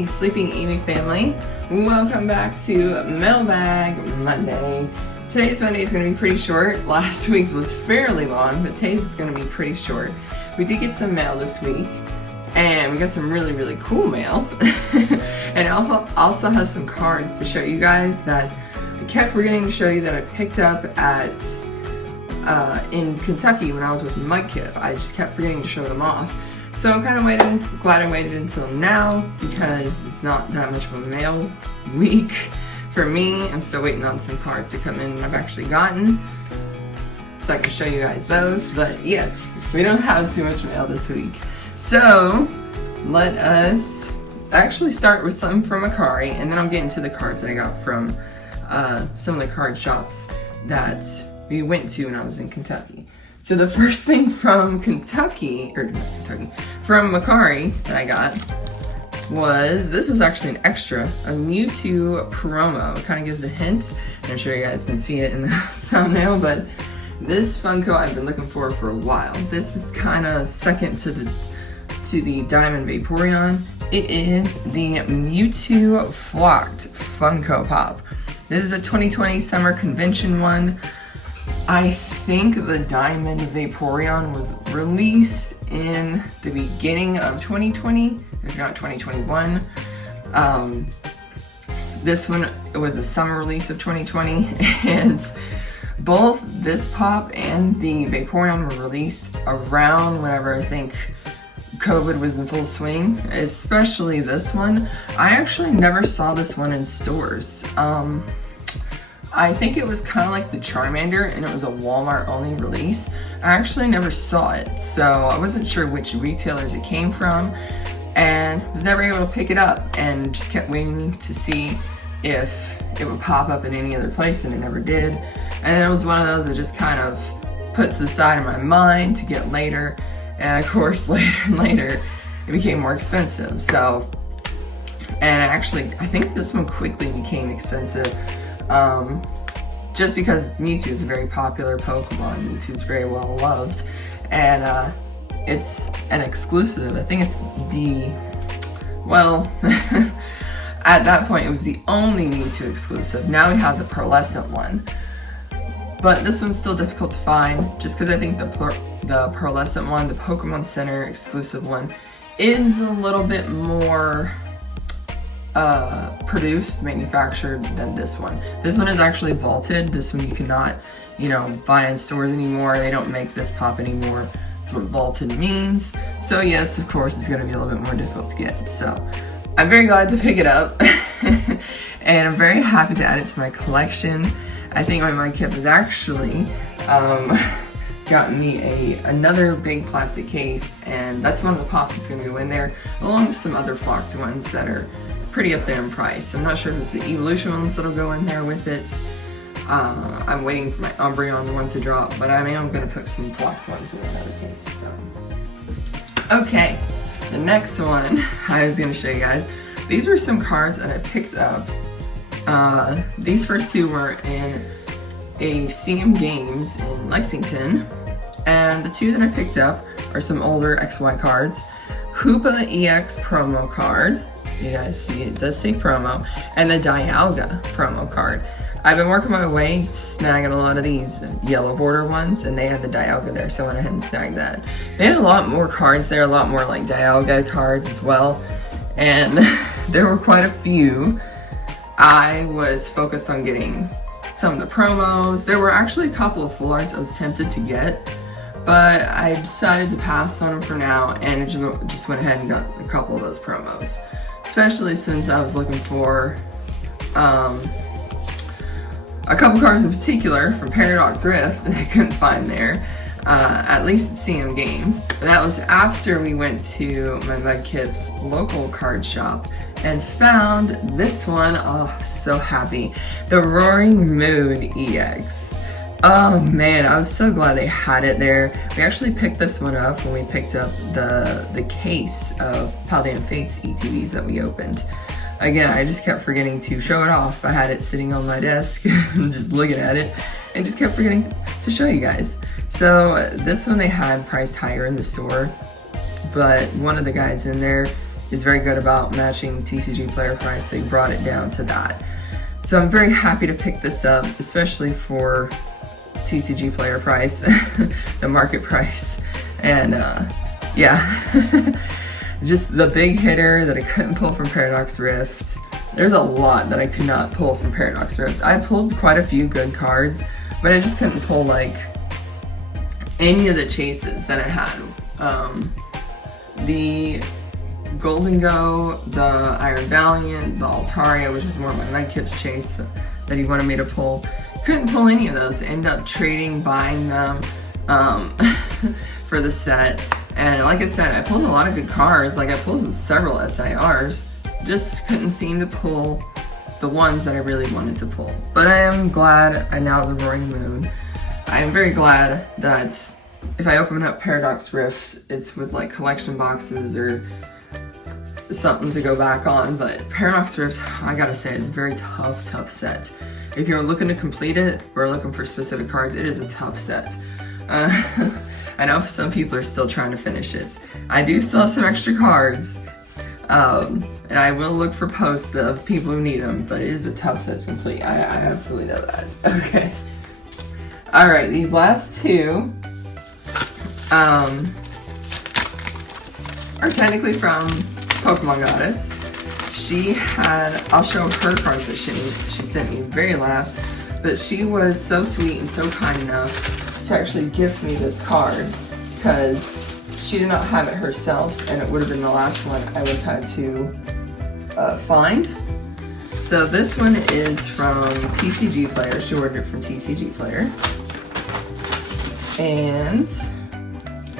Hey, Sleeping Amy family. Welcome back to Mailbag Monday. Today's Monday is going to be pretty short. Last week's was fairly long, but today's is going to be pretty short. We did get some mail this week, and we got some really cool mail. And I also have some cards to show you guys that I kept forgetting to show you that I picked up at in Kentucky when I was with Mudkip. I just kept forgetting to show them off. So I'm kind of glad I waited until now because it's not that much of a mail week for me. I'm still waiting on some cards to come in I've actually gotten, so I can show you guys those. But yes, we don't have too much mail this week. So let us actually start with something from Mercari, and then I'll get into the cards that I got from some of the card shops that we went to when I was in Kentucky. So the first thing from from Mercari that I got was, this was actually an extra, a Mewtwo promo. It kind of gives a hint. I'm sure you guys can see it in the thumbnail, but this Funko I've been looking for a while. This is kind of second to the Diamond Vaporeon. It is the Mewtwo Flocked Funko Pop. This is a 2020 Summer Convention one. I think the Diamond Vaporeon was released in the beginning of 2020, if not 2021. This one was a summer release of 2020, and both this pop and the Vaporeon were released around whenever I think COVID was in full swing, especially this one. I actually never saw this one in stores. I think it was kind of like the Charmander, and it was a Walmart only release. I actually never saw it, so I wasn't sure which retailers it came from, and was never able to pick it up, and just kept waiting to see if it would pop up in any other place, and it never did. And it was one of those that just kind of put to the side of my mind to get later, and of course later and later it became more expensive. So, and actually I think this one quickly became expensive. Just because it's Mewtwo is a very popular Pokemon. Mewtwo is very well loved, and it's an exclusive. I think it's at that point it was the only Mewtwo exclusive. Now we have the pearlescent one, but this one's still difficult to find just because I think the pearlescent one, the Pokemon Center exclusive one, is a little bit more manufactured than this one. This one is actually vaulted. This one you cannot, buy in stores anymore. They don't make this pop anymore. That's what vaulted means. So yes, of course, it's going to be a little bit more difficult to get. So I'm very glad to pick it up, and I'm very happy to add it to my collection. I think my Mudkip has actually gotten me another big plastic case, and that's one of the pops that's going to go in there, along with some other flocked ones that are pretty up there in price. I'm not sure if it's the Evolution ones that'll go in there with it. I'm waiting for my Umbreon one to drop, but I am going to put some flocked ones in another case. So, okay, the next one I was going to show you guys. These were some cards that I picked up. These first two were in a CM Games in Lexington, and the two that I picked up are some older XY cards. Hoopa EX promo card. You guys see it does say promo, and the Dialga promo card. I've been working my way snagging a lot of these yellow border ones, and they had the Dialga there, so I went ahead and snagged that. They had a lot more cards there, a lot more like Dialga cards as well, and there were quite a few. I was focused on getting some of the promos. There were actually a couple of full arts I was tempted to get, but I decided to pass on them for now, and just went ahead and got a couple of those promos. Especially since I was looking for a couple cards in particular from Paradox Rift that I couldn't find there, at least at CM Games. But that was after we went to my Mudkip's local card shop and found this one. Oh, so happy. The Roaring Moon EX. Oh man, I was so glad they had it there. We actually picked this one up when we picked up the case of Paldean Fates ETBs that we opened. Again, I just kept forgetting to show it off. I had it sitting on my desk just looking at it, and just kept forgetting to show you guys. So this one they had priced higher in the store, but one of the guys in there is very good about matching TCG player price, so he brought it down to that. So I'm very happy to pick this up, especially for TCG player price, the market price, and yeah. Just the big hitter that I couldn't pull from Paradox Rift. There's a lot that I could not pull from Paradox Rift. I pulled quite a few good cards, but I just couldn't pull like any of the chases that I had. The Golden Go, the Iron Valiant, the Altaria, which was more of my Mudkip's chase that he wanted me to pull. Couldn't pull any of those. Ended up trading, buying them for the set. And like I said, I pulled a lot of good cards. Like I pulled several SIRs. Just couldn't seem to pull the ones that I really wanted to pull. But I am glad I now have the Roaring Moon. I am very glad that if I open up Paradox Rift, it's with like collection boxes or something to go back on. But Paradox Rift, I gotta say, is a very tough set. If you're looking to complete it or looking for specific cards, it is a tough set. I know some people are still trying to finish it. I do still have some extra cards, and I will look for posts of people who need them, but it is a tough set to complete. I absolutely know that. Okay. Alright, these last two are technically from Pokémon Goddess. She had, I'll show her cards that she sent me very last, but she was so sweet and so kind enough to actually gift me this card, because she did not have it herself, and it would have been the last one I would have had to find. So this one is from TCG Player. She ordered it from TCG Player. And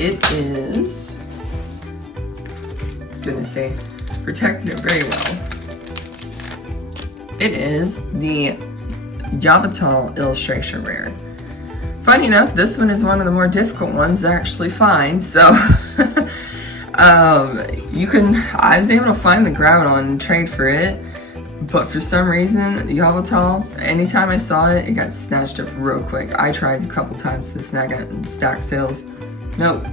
it is, goodness sake, protected it very well. It is the Yveltal Illustration Rare. Funny enough, this one is one of the more difficult ones to actually find, so I was able to find the Groudon and trade for it, but for some reason, Yveltal, anytime I saw it, it got snatched up real quick. I tried a couple times to snag it in stack sales. Nope.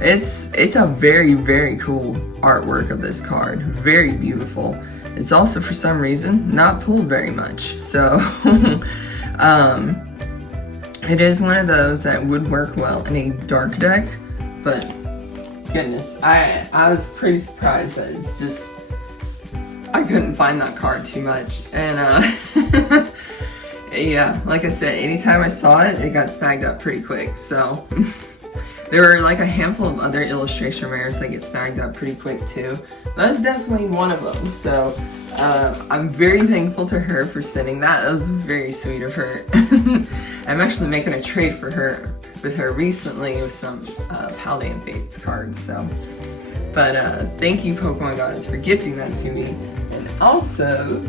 It's a very, very cool artwork of this card. Very beautiful. It's also, for some reason, not pulled very much. So, it is one of those that would work well in a dark deck, but goodness, I was pretty surprised that it's just, I couldn't find that card too much. And, yeah, like I said, anytime I saw it, it got snagged up pretty quick, so. There were like a handful of other illustration rares that get snagged up pretty quick too. That's definitely one of them, so I'm very thankful to her for sending that. That was very sweet of her. I'm actually making a trade with her recently with some Paldean Fates cards, so. But thank you, Pokemon Goddess, for gifting that to me. And also,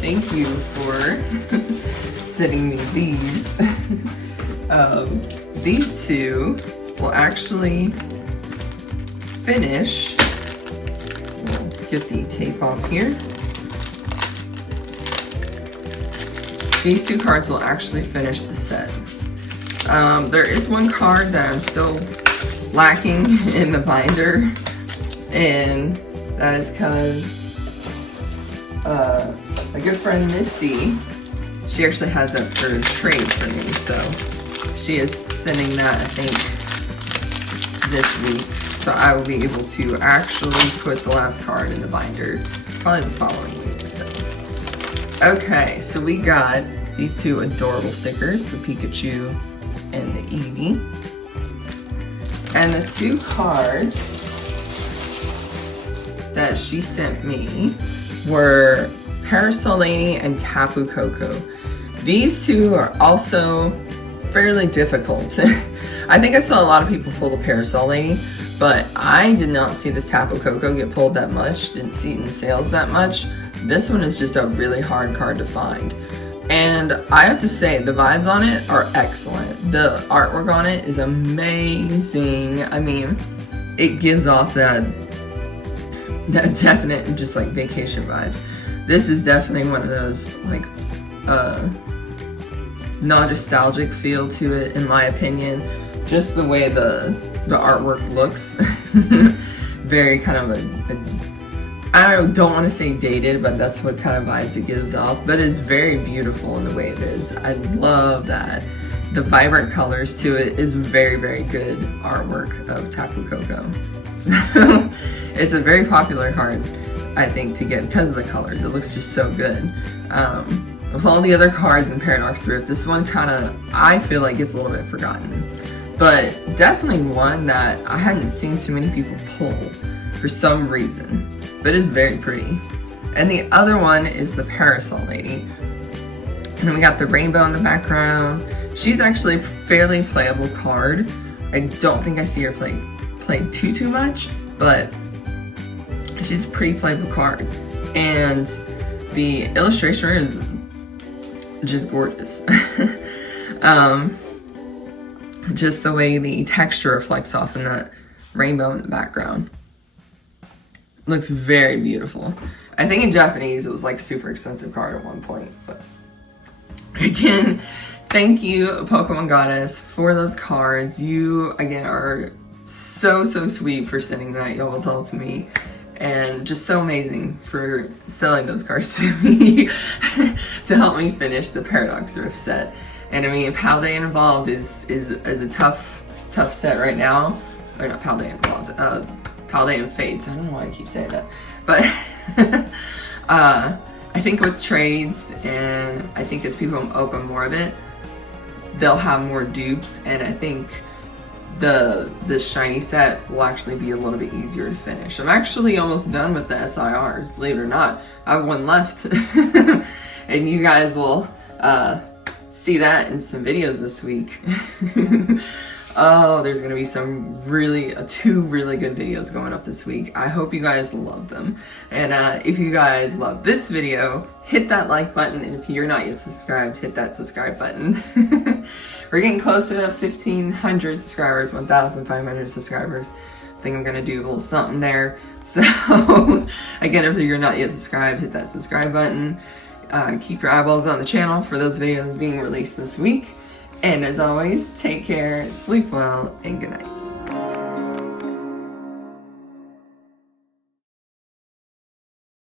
thank you for sending me these. These two will actually finish. We'll get the tape off here. These two cards will actually finish the set. There is one card that I'm still lacking in the binder, and that is because my good friend Misty, she actually has that for trade for me, so she is sending that, I think, this week, so I will be able to actually put the last card in the binder probably the following week. So okay, so we got these two adorable stickers, the Pikachu and the Eevee, and the two cards that she sent me were Parasol Lady and Tapu Koko. These two are also fairly difficult. I think I saw a lot of people pull the Parasol Lady, but I did not see this Tapu Koko get pulled that much, didn't see it in sales that much. This one is just a really hard card to find. And I have to say, the vibes on it are excellent. The artwork on it is amazing. I mean, it gives off that definite, just like vacation vibes. This is definitely one of those, like, nostalgic feel to it, in my opinion. Just the way the artwork looks. very kind of I don't want to say dated, but that's what kind of vibes it gives off. But it's very beautiful in the way it is. I love that. The vibrant colors to it is very, very good artwork of Tapu Koko. So it's a very popular card, I think, to get because of the colors. It looks just so good. With all the other cards in Paradox Rift, this one kind of, I feel like, gets a little bit forgotten. But definitely one that I hadn't seen too many people pull for some reason. But it's very pretty. And the other one is the Parasol Lady. And then we got the rainbow in the background. She's actually a fairly playable card. I don't think I see her played too much, but she's a pretty playable card. And the illustration is just gorgeous. Just the way the texture reflects off in that rainbow in the background. Looks very beautiful. I think in Japanese it was like super expensive card at one point, but again, thank you, Pokemon Goddess, for those cards. You, again, are so sweet for sending that Yveltal to me, and just so amazing for selling those cards to me to help me finish the Paradox Rift set. And I mean, Paldean Involved is a tough set right now. Or not Paldean Involved, Paldean Fates. I don't know why I keep saying that. But I think with trades, and I think as people open more of it, they'll have more dupes, and I think this shiny set will actually be a little bit easier to finish. I'm actually almost done with the SIRs, believe it or not. I have one left. And you guys will see that in some videos this week. Oh, there's gonna be two really good videos going up this week. I hope you guys love them. And if you guys love this video, hit that like button. And if you're not yet subscribed, hit that subscribe button. We're getting close to 1,500 subscribers, 1,500 subscribers. I think I'm gonna do a little something there. So again, if you're not yet subscribed, hit that subscribe button. Keep your eyeballs on the channel for those videos being released this week. And as always, take care, sleep well, and good night.